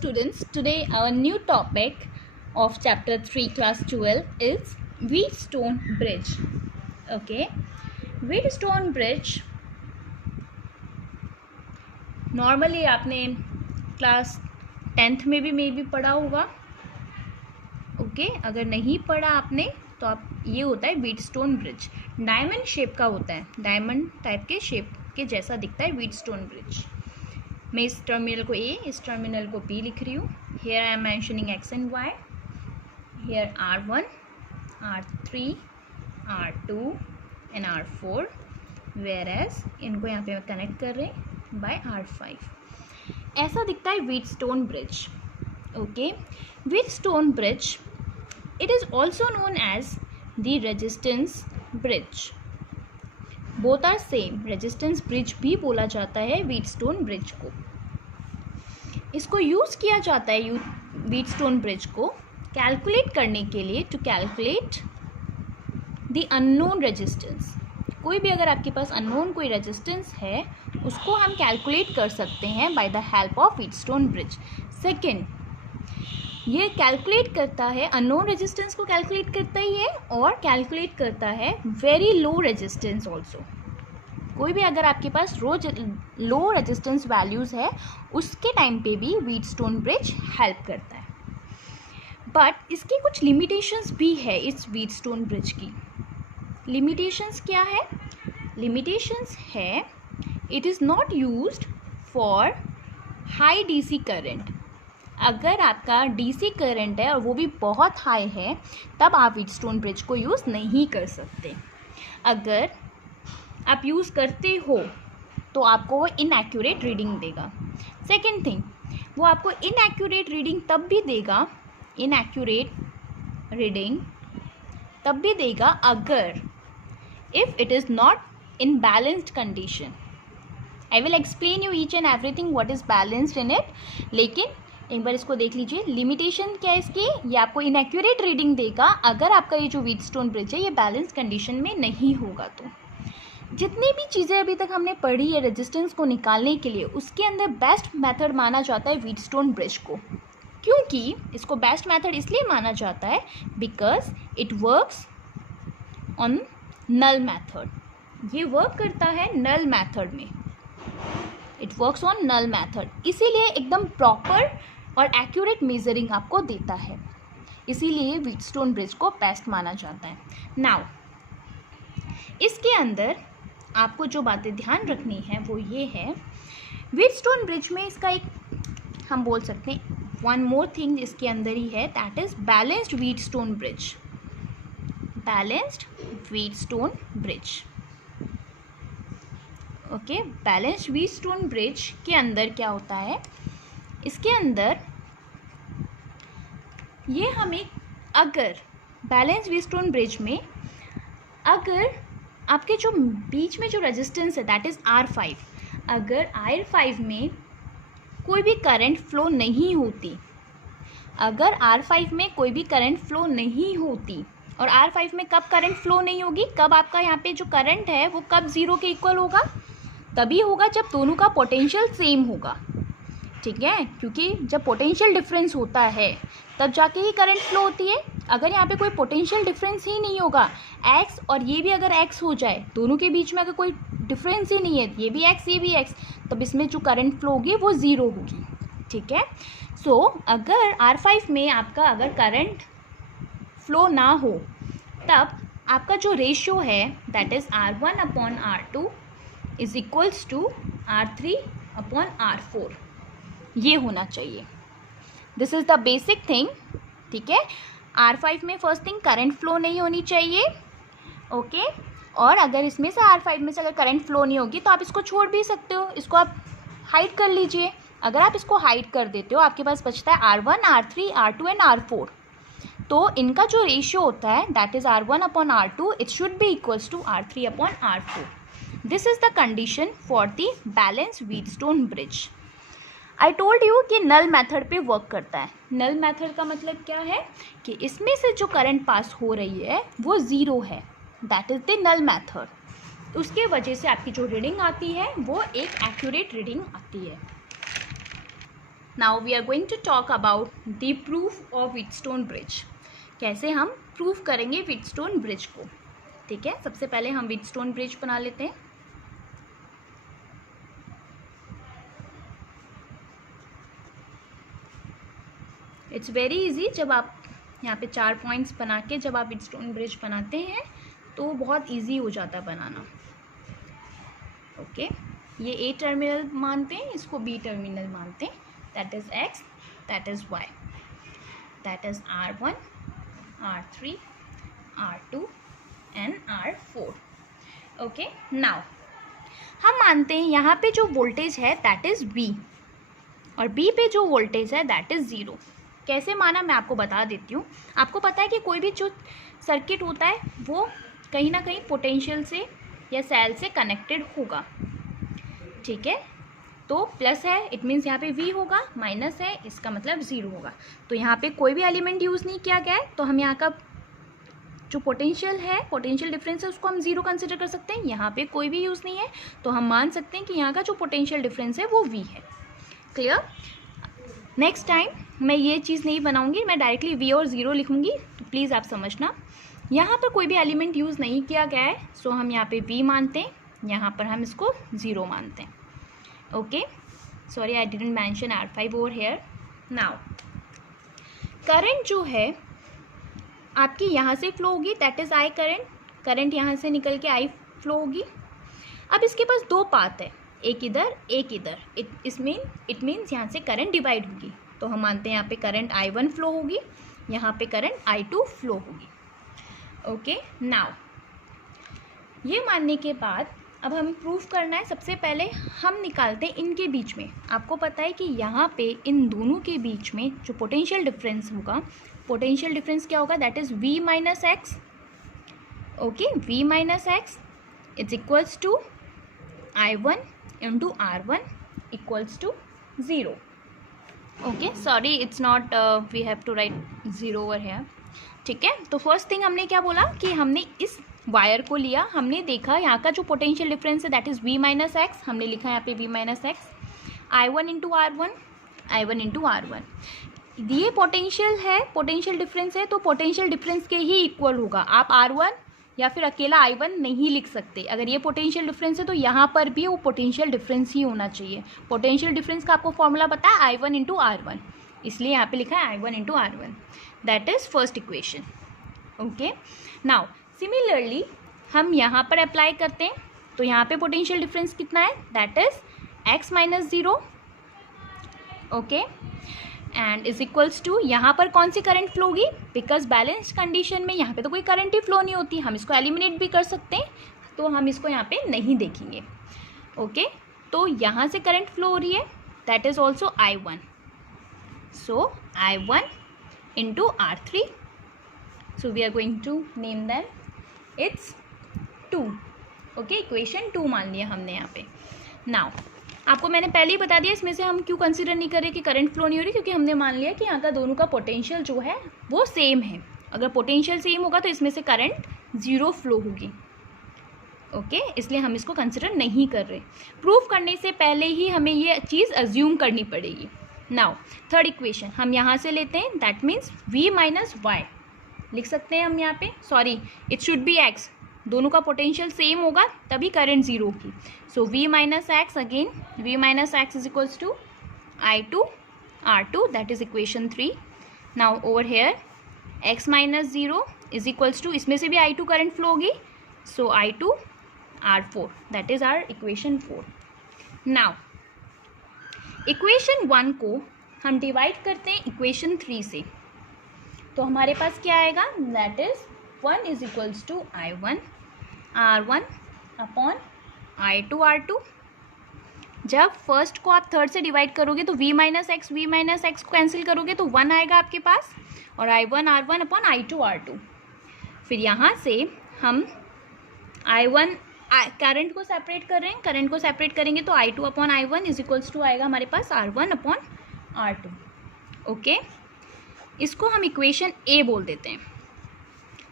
students, today our new topic of chapter 3 class 12 is Wheatstone Bridge. Okay, Wheatstone Bridge normally आपने class 10th में भी may be पढ़ा होगा. Okay, अगर नहीं पढ़ा आपने तो आप ये होता है व्हीटस्टोन ब्रिज. डायमंड शेप का होता है, डायमंड टाइप के शेप के जैसा दिखता है व्हीटस्टोन ब्रिज. मैं इस टर्मिनल को ए, इस टर्मिनल को बी लिख रही हूँ. Here I am mentioning X and Y. Here R1, R3, R2 and R4, whereas इनको यहाँ पे कनेक्ट कर रहे हैं बाय R5. ऐसा दिखता है Wheatstone bridge. Okay, Wheatstone bridge, it is also known as the resistance bridge. Both are same. resistance bridge भी बोला जाता है व्हीटस्टोन ब्रिज को. इसको यूज़ किया जाता है व्हीटस्टोन ब्रिज को कैलकुलेट करने के लिए, to calculate the unknown resistance. कोई भी अगर आपके पास अननोन कोई रेजिस्टेंस है उसको हम कैलकुलेट कर सकते हैं by the help of Wheatstone bridge. Second, ये कैलकुलेट करता है, अननोन रेजिस्टेंस को कैलकुलेट करता ही है और कैलकुलेट करता है वेरी लो रेजिस्टेंस ऑल्सो. कोई भी अगर आपके पास लो रेजिस्टेंस वैल्यूज़ है उसके टाइम पे भी व्हीटस्टोन ब्रिज हेल्प करता है. बट इसकी कुछ लिमिटेशंस भी है इस व्हीटस्टोन ब्रिज की. लिमिटेशंस क्या है? लिमिटेशंस है it is not used for high DC current. अगर आपका डीसी करंट है और वो भी बहुत हाई है तब आप व्हीटस्टोन ब्रिज को यूज़ नहीं कर सकते. अगर आप यूज़ करते हो तो आपको वो इनएक्यूरेट रीडिंग देगा. सेकेंड थिंग, वो आपको इनएक्यूरेट रीडिंग तब भी देगा, इनएक्यूरेट रीडिंग तब भी देगा अगर if it is not in balanced condition. I will explain you each and everything what is balanced in it. लेकिन एक बार इसको देख लीजिए. लिमिटेशन क्या है इसकी? ये आपको इनएक्यूरेट रीडिंग देगा अगर आपका ये जो व्हीटस्टोन ब्रिज है ये बैलेंस कंडीशन में नहीं होगा. तो जितनी भी चीज़ें अभी तक हमने पढ़ी है रेजिस्टेंस को निकालने के लिए, उसके अंदर बेस्ट मेथड माना जाता है व्हीटस्टोन ब्रिज को. क्योंकि इसको बेस्ट मेथड इसलिए माना जाता है because it works on null method. ये वर्क करता है नल मेथड में. It works on null method, इसीलिए एकदम प्रॉपर और एक्यूरेट मेजरिंग आपको देता है. इसीलिए व्हीटस्टोन ब्रिज को बेस्ट माना जाता है. नाउ इसके अंदर आपको जो बातें ध्यान रखनी है वो ये है, व्हीटस्टोन ब्रिज में इसका एक हम बोल सकते हैं वन मोर थिंग इसके अंदर ही है, that is balanced Wheatstone bridge. Balanced Wheatstone bridge. Okay, balanced Wheatstone bridge के अंदर क्या होता है, इसके अंदर ये हमें अगर बैलेंस व्हीटस्टोन ब्रिज में अगर आपके जो बीच में जो रेजिस्टेंस है दैट इज़ R5, अगर R5 में कोई भी करंट फ्लो नहीं होती, अगर R5 में कोई भी करंट फ्लो नहीं होती, और R5 में कब करंट फ्लो नहीं होगी, कब आपका यहाँ पे जो करंट है वो कब ज़ीरो के इक्वल होगा, तभी होगा जब दोनों का पोटेंशियल सेम होगा. ठीक है, क्योंकि जब पोटेंशियल डिफरेंस होता है तब जाके ही करंट फ्लो होती है. अगर यहाँ पे कोई पोटेंशियल डिफरेंस ही नहीं होगा, x और ये भी अगर x हो जाए, दोनों के बीच में अगर कोई डिफरेंस ही नहीं है, ये भी x ये भी x, तब इसमें जो करंट फ्लो होगी वो ज़ीरो होगी. ठीक है, सो अगर R5 में आपका अगर करंट फ्लो ना हो तब आपका जो रेशियो है that is R1/R2 is equals to R3/R4. ये होना चाहिए. This is the basic thing. ठीक है, R5 में फर्स्ट थिंग करंट फ्लो नहीं होनी चाहिए. ओके, और अगर इसमें से R5 में से अगर करंट फ्लो नहीं होगी तो आप इसको छोड़ भी सकते हो, इसको आप हाइड कर लीजिए. अगर आप इसको हाइड कर देते हो आपके पास बचता है R1, R3, R2 and R4. तो इनका जो रेशियो होता है that is R1/R2, it should be equals to R3/R4. This is the condition for the balance Wheatstone bridge. I told you कि नल मेथड पे वर्क करता है. नल मेथड का मतलब क्या है कि इसमें से जो करंट पास हो रही है वो ज़ीरो है, that is the null method. उसके वजह से आपकी जो रीडिंग आती है वो एक एक्यूरेट रीडिंग आती है. Now we are going to talk about the proof of Wheatstone bridge. कैसे हम प्रूफ करेंगे व्हीटस्टोन ब्रिज को। ठीक है, सबसे पहले हम व्हीटस्टोन ब्रिज बना लेते हैं। It's very easy. जब आप यहाँ पे 4 पॉइंट्स बना के जब आप व्हीटस्टोन ब्रिज बनाते हैं तो बहुत इजी हो जाता है बनाना। ओके, ये ए टर्मिनल मानते हैं, इसको बी टर्मिनल मानते हैं। That is X, that is Y, that is R1, R3, R2 and R4। Okay, now हम मानते हैं यहाँ पे जो वोल्टेज है दैट इज V और B पे जो वोल्टेज है दैट इज 0। कैसे माना मैं आपको बता देती हूँ। आपको पता है कि कोई भी जो सर्किट होता है वो कहीं ना कहीं पोटेंशियल से या सेल से कनेक्टेड होगा। ठीक है, तो प्लस है इट मीन्स यहाँ पे V होगा, माइनस है इसका मतलब 0 होगा। तो यहाँ पे कोई भी एलिमेंट यूज़ नहीं किया गया है, तो हम यहाँ का जो पोटेंशियल है, पोटेंशियल डिफरेंस है, उसको हम 0 कंसिडर कर सकते हैं। यहाँ पे कोई भी यूज़ नहीं है, तो हम मान सकते हैं कि यहाँ का जो पोटेंशियल डिफरेंस है वो V है। क्लियर? नेक्स्ट टाइम मैं ये चीज़ नहीं बनाऊंगी, मैं डायरेक्टली V और 0 लिखूंगी, तो प्लीज़ आप समझना। यहाँ पर कोई भी एलिमेंट यूज़ नहीं किया गया है, सो हम यहाँ पे V मानते हैं, यहाँ पर हम इसको 0 मानते हैं। Okay, sorry I didn't mention R5 over here. Now current जो है आपकी यहाँ से फ्लो होगी, that is I current. Current यहाँ से निकल के I फ्लो होगी। अब इसके पास दो पाथ है, एक इधर एक इधर। इट मीन्स यहाँ से करंट डिवाइड होगी, तो हम मानते हैं यहाँ पे करंट I1 फ्लो होगी, यहाँ पे करंट I2 फ्लो होगी। ओके, नाउ ये मानने के बाद अब हमें प्रूफ करना है। सबसे पहले हम निकालते हैं इनके बीच में। आपको पता है कि यहाँ पे इन दोनों के बीच में जो पोटेंशियल डिफरेंस होगा, पोटेंशियल डिफरेंस क्या होगा, that is V minus X. Okay, V minus X is equals to I1 into R1 equals to 0। Okay, sorry it's not, we have to write 0 over here. ठीक है, तो first thing हमने क्या बोला कि हमने इस वायर को लिया, हमने देखा यहाँ का जो पोटेंशियल डिफरेंस है that is V minus x. हमने लिखा यहाँ पे V minus x, I1 into R1, I1 into R1। ये पोटेंशियल है, पोटेंशियल डिफरेंस है, तो पोटेंशियल डिफरेंस के ही इक्वल होगा। आप R1 या फिर अकेला I1 नहीं लिख सकते। अगर ये पोटेंशियल डिफरेंस है तो यहाँ पर भी वो पोटेंशियल डिफरेंस ही होना चाहिए। पोटेंशियल डिफरेंस का आपको फॉर्मूला पता है I1 इंटू R1, इसलिए यहाँ पे लिखा है I1 into R1। That is first equation. Okay, now similarly हम यहाँ पर अप्लाई करते हैं, तो यहाँ पे पोटेंशियल डिफरेंस कितना है, that is x minus 0। Okay, and is equals to यहाँ पर कौन सी करंट फ्लो होगी, बिकॉज बैलेंस कंडीशन में यहाँ पे तो कोई करंट ही फ्लो नहीं होती। हम इसको एलिमिनेट भी कर सकते हैं, तो हम इसको यहाँ पे नहीं देखेंगे। ओके, तो यहाँ से करंट फ्लो हो रही है, that is also I1। So I1 into R3, so we are going to name them, it's 2। Okay, equation 2 मान लिया हमने यहाँ पे। नाउ आपको मैंने पहले ही बता दिया इसमें से हम क्यों कंसीडर नहीं कर रहे कि करंट फ्लो नहीं हो रही, क्योंकि हमने मान लिया कि यहाँ का दोनों का पोटेंशियल जो है वो सेम है। अगर पोटेंशियल सेम होगा तो इसमें से करंट 0 फ्लो होगी। ओके, इसलिए हम इसको कंसीडर नहीं कर रहे। प्रूफ करने से पहले ही हमें ये चीज़ अज्यूम करनी पड़ेगी। नाउ थर्ड इक्वेशन हम यहाँ से लेते हैं, that means V minus Y लिख सकते हैं हम यहाँ पे। Sorry, it should be x, दोनों का पोटेंशियल सेम होगा तभी करंट 0 होगी। So V minus X, again V minus X is equals to I2 R2, that is equation 3। Now over here x minus 0 is equals to, इसमें से भी I2 current flow होगी, so I2 R4, that is our equation 4। Now equation 1 को हम divide करते हैं equation 3 से, तो हमारे पास क्या आएगा, that is 1 is equals to I1 R1 upon I2 R2। जब फर्स्ट को आप थर्ड से डिवाइड करोगे तो V माइनस एक्स को कैंसिल करोगे तो 1 आएगा आपके पास, और I1 R1 upon I2 R2। फिर यहाँ से हम I1 करंट को सेपरेट कर रहे हैं, करंट को सेपरेट करेंगे तो I2 upon I1 is equals to आएगा हमारे पास R1 अपॉन R2। ओके, इसको हम इक्वेशन A बोल देते हैं।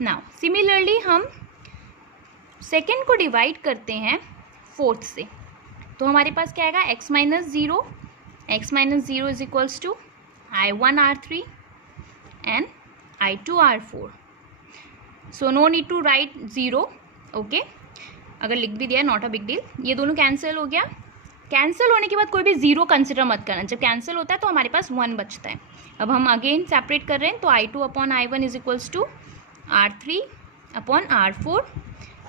नाउ सिमिलरली हम सेकेंड को डिवाइड करते हैं फोर्थ से, तो हमारे पास क्या आएगा, x minus 0 x minus 0 is equals to I1 R3 and I2 R4. So no need to write 0. Okay, अगर लिख भी दिया नॉट अ बिग डील. ये दोनों कैंसिल हो गया. कैंसिल होने के बाद कोई भी जीरो कंसिडर मत करना. जब कैंसिल होता है तो हमारे पास 1 बचता है. अब हम अगेन सेपरेट कर रहे हैं, तो I2 upon I1 is equals to R3 upon R4.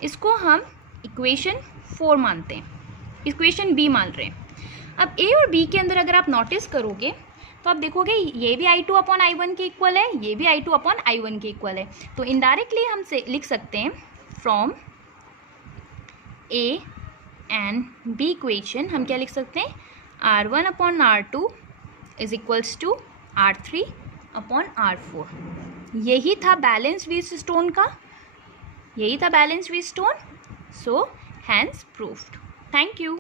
इसको हम इक्वेशन 4 मानते हैं, इक्वेशन बी मान रहे हैं. अब ए और बी के अंदर अगर आप नोटिस करोगे तो आप देखोगे ये भी I2 अपॉन I1 के इक्वल है, ये भी I2 अपॉन I1 के इक्वल है. तो इनडायरेक्टली हम से लिख सकते हैं from A and B equation हम क्या लिख सकते हैं, R1 upon R2 is equals to R3 upon R4. यही था बैलेंस व्हीटस्टोन का, यही था balance Wheatstone. So hence proved. Thank you.